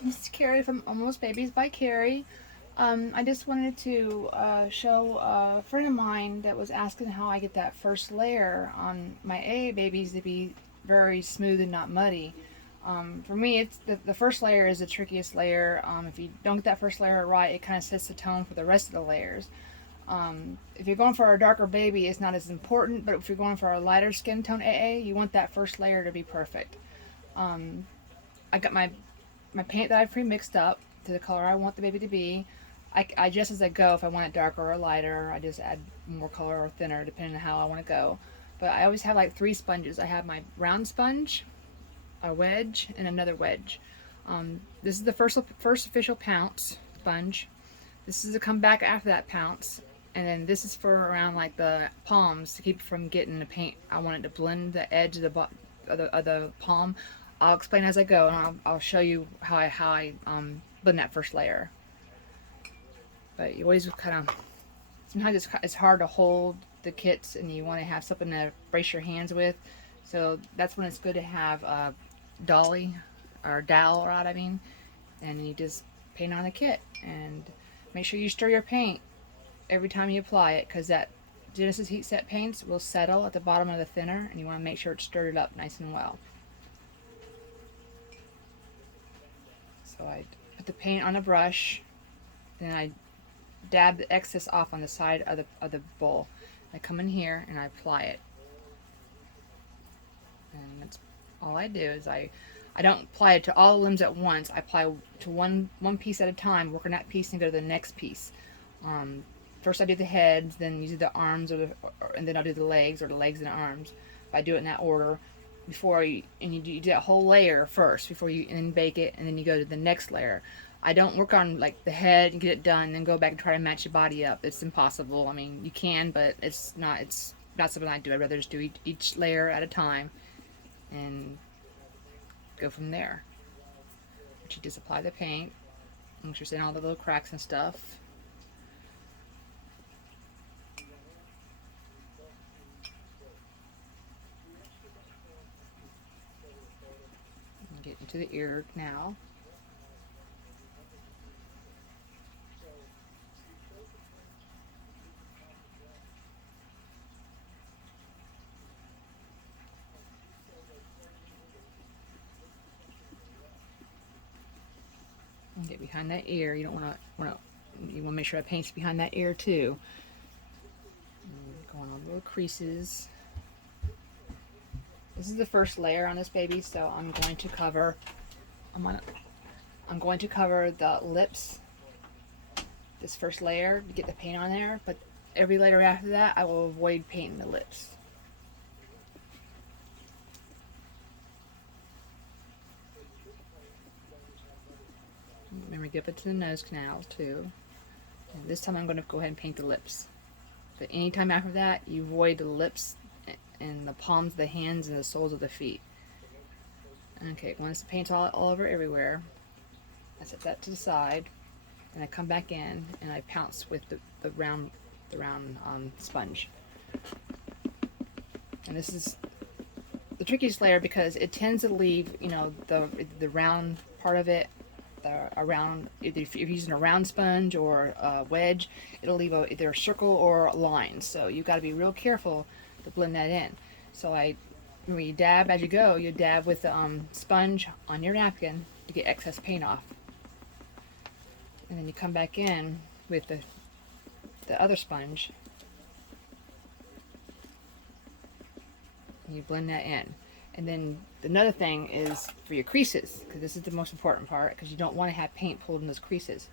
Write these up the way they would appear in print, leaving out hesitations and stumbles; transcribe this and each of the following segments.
This is Carrie from Almost Babies by Carrie. I just wanted to show a friend of mine that was asking how I get that first layer on my AA babies to be very smooth and not muddy. For me, it's the first layer is the trickiest layer. If you don't get that first layer right, it kind of sets the tone for the rest of the layers. If you're going for a darker baby, it's not as important, but if you're going for a lighter skin tone AA, you want that first layer to be perfect. Um, I got my paint that I've pre-mixed up to the color I want the baby to be. I adjust as I go. If I want it darker or lighter, I just add more color or thinner depending on how I want to go. But I always have like three sponges. I have my round sponge, a wedge, and another wedge. This is the first official pounce sponge. This is to come back after that pounce, and then this is for around like the palms to keep it from getting the paint. I want it to blend the edge of the palm. I'll explain as I go, and I'll show you how I blend that first layer. But you always kind of sometimes it's hard to hold the kits, and you want to have something to brace your hands with. So that's when it's good to have a dolly or dowel rod. I mean, and you just paint on the kit and make sure you stir your paint every time you apply it, because that Genesis heat set paints will settle at the bottom of the thinner, and you want to make sure it's stirred up nice and well. So I put the paint on a brush, then I dab the excess off on the side of the bowl. I come in here and I apply it, and that's all I do. Is I don't apply it to all the limbs at once. I apply to one piece at a time, work on that piece and go to the next piece. Um, First I do the heads, then you do the arms, and then I'll do the legs, or the legs and the arms. If I do it in that order, you do that whole layer first before you and then bake it, and then you go to the next layer. I don't work on like the head and get it done, and then go back and try to match your body up. It's impossible. I mean, you can, but it's not something I do. I'd rather just do each layer at a time and go from there. But you just apply the paint, make sure it's in all the little cracks and stuff. And get into the ear now. And get behind that ear. You don't you want to make sure that paint's behind that ear too. And going on little creases. This is the first layer on this baby, so I'm gonna I'm going to cover the lips, this first layer, to get the paint on there, but every layer after that I will avoid painting the lips. Remember, get up to the nose canals too. And this time I'm going to go ahead and paint the lips. But anytime after that, you avoid the lips and the palms of the hands and the soles of the feet. Okay, once the paint's all over everywhere, I set that to the side, and I come back in and I pounce with the round sponge. And this is the trickiest layer because it tends to leave, the round part of it, around. If you're using a round sponge or a wedge, it'll leave either a circle or a line. So you've got to be real careful to blend that in. So when you dab as you go, you dab with the sponge on your napkin to get excess paint off, and then you come back in with the other sponge and you blend that in. And then another thing is for your creases, because this is the most important part, because you don't want to have paint pulled in those creases.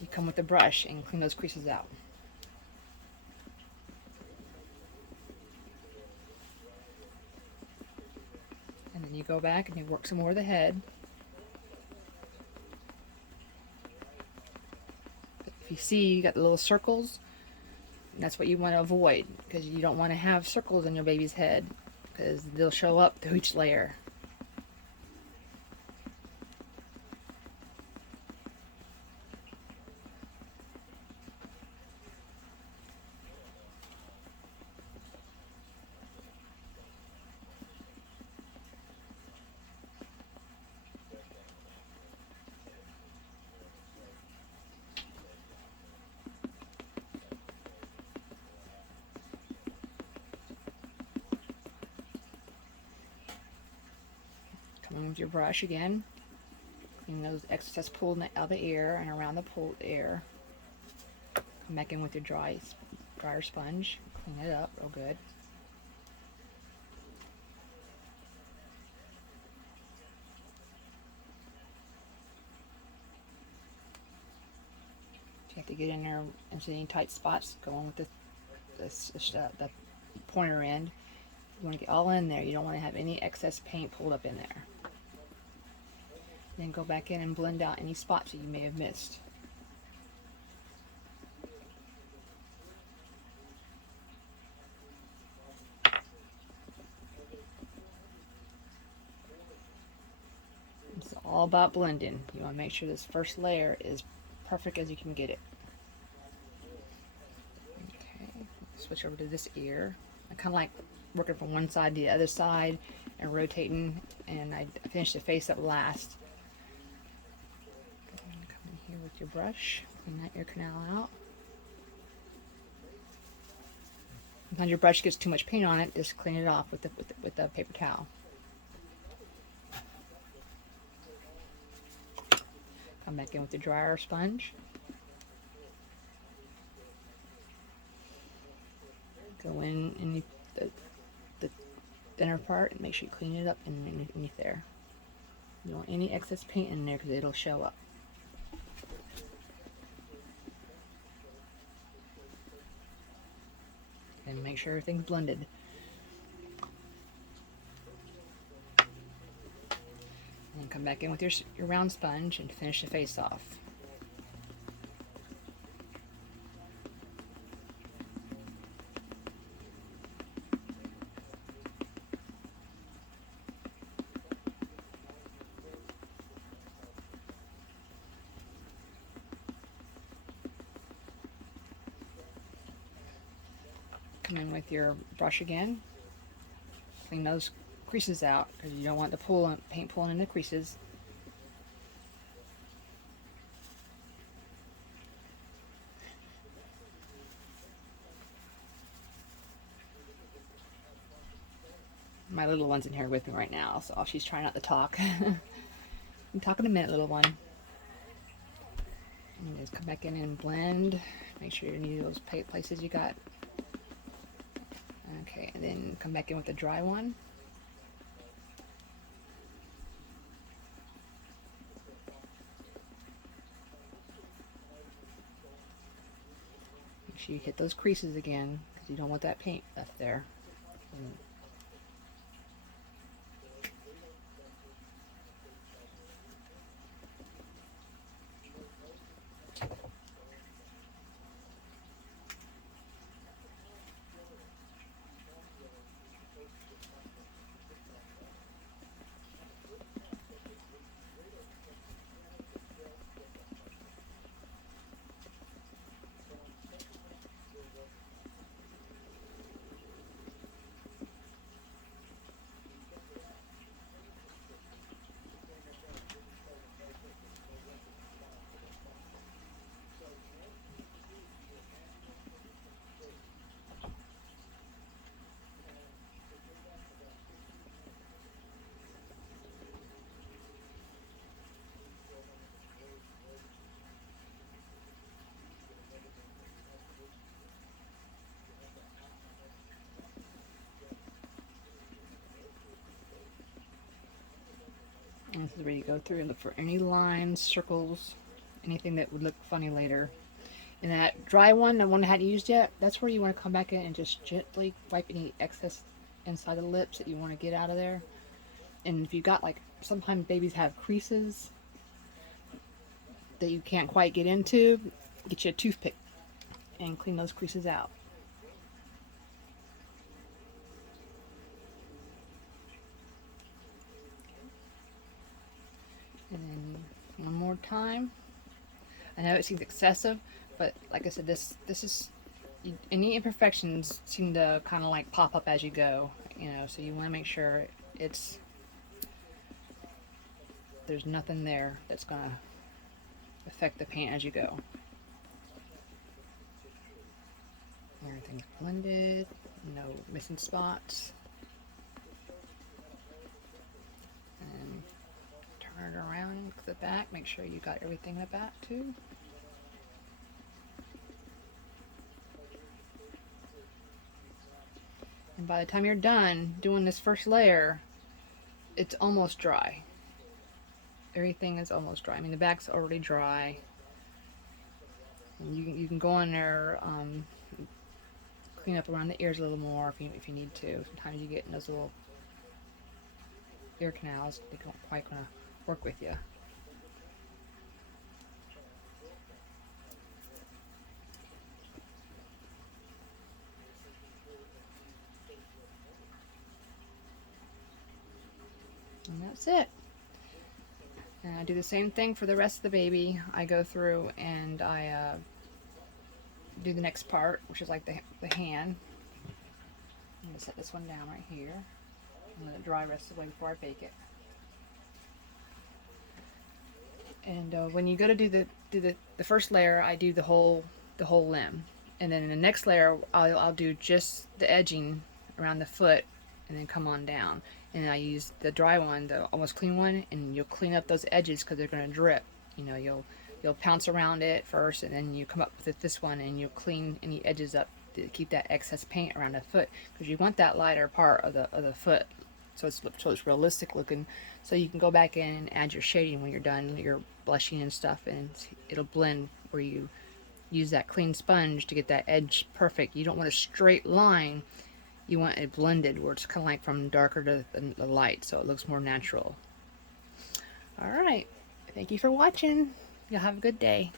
You come with the brush and clean those creases out. And then you go back and you work some more of the head. If you see you got the little circles, that's what you want to avoid, because you don't want to have circles on your baby's head, because they'll show up through each layer. And with your brush again, clean those excess pulled out of the air and around the pulled air. Come back in with your dryer sponge. Clean it up real good. You have to get in there into any tight spots. Go on with the pointer end. You want to get all in there. You don't want to have any excess paint pulled up in there. Then go back in and blend out any spots that you may have missed. It's all about blending. You want to make sure this first layer is perfect as you can get it. Okay, switch over to this ear. I kind of like working from one side to the other side and rotating, and I finish the face up last. Come in here with your brush, clean that ear canal out. Sometimes your brush gets too much paint on it, just clean it off with the paper towel. Come back in with the dryer sponge. Go in the thinner part and make sure you clean it up underneath there. You don't want any excess paint in there because it'll show up. And make sure everything's blended. And come back in with your round sponge and finish the face off. Come in with your brush again. Clean those creases out because you don't want the paint pulling in the creases. My little one's in here with me right now, so she's trying not to talk. I'm talking a minute, little one. And just come back in and blend. Make sure you need those places you got. Okay, and then come back in with the dry one. Make sure you hit those creases again because you don't want that paint left there. And this is where you go through and look for any lines, circles, anything that would look funny later. And that dry one, the one I hadn't used yet, that's where you want to come back in and just gently wipe any excess inside the lips that you want to get out of there. And if you got, like, sometimes babies have creases that you can't quite get into, get you a toothpick and clean those creases out. And then one more time. I know it seems excessive, but like I said, this is, any imperfections seem to kind of like pop up as you go, you know, so you want to make sure there's nothing there that's going to affect the paint as you go. Everything's blended, no missing spots. And Turn it around, look at the back, make sure you got everything in the back too. And by the time you're done doing this first layer, it's almost dry. Everything is almost dry. I mean, the back's already dry. And you can go in there, clean up around the ears a little more if you need to. Sometimes you get in those little ear canals. They don't quite gonna work with you. And that's it. And I do the same thing for the rest of the baby. I go through and I do the next part, which is like the hand. I'm going to set this one down right here and let it dry rest of the way before I bake it. And when you go to do the first layer, I do the whole limb, and then in the next layer I'll do just the edging around the foot, and then come on down. And I use the dry one, the almost clean one, and you'll clean up those edges because they're going to drip. You know, you'll pounce around it first, and then you come up with this one, and you'll clean any edges up to keep that excess paint around the foot, because you want that lighter part of the foot, so it's realistic looking. So you can go back in and add your shading when you're done, your blushing and stuff, and it'll blend where you use that clean sponge to get that edge perfect. You don't want a straight line. You want it blended where it's kind of like from darker to the light, so it looks more natural. Alright, thank you for watching. You'll have a good day.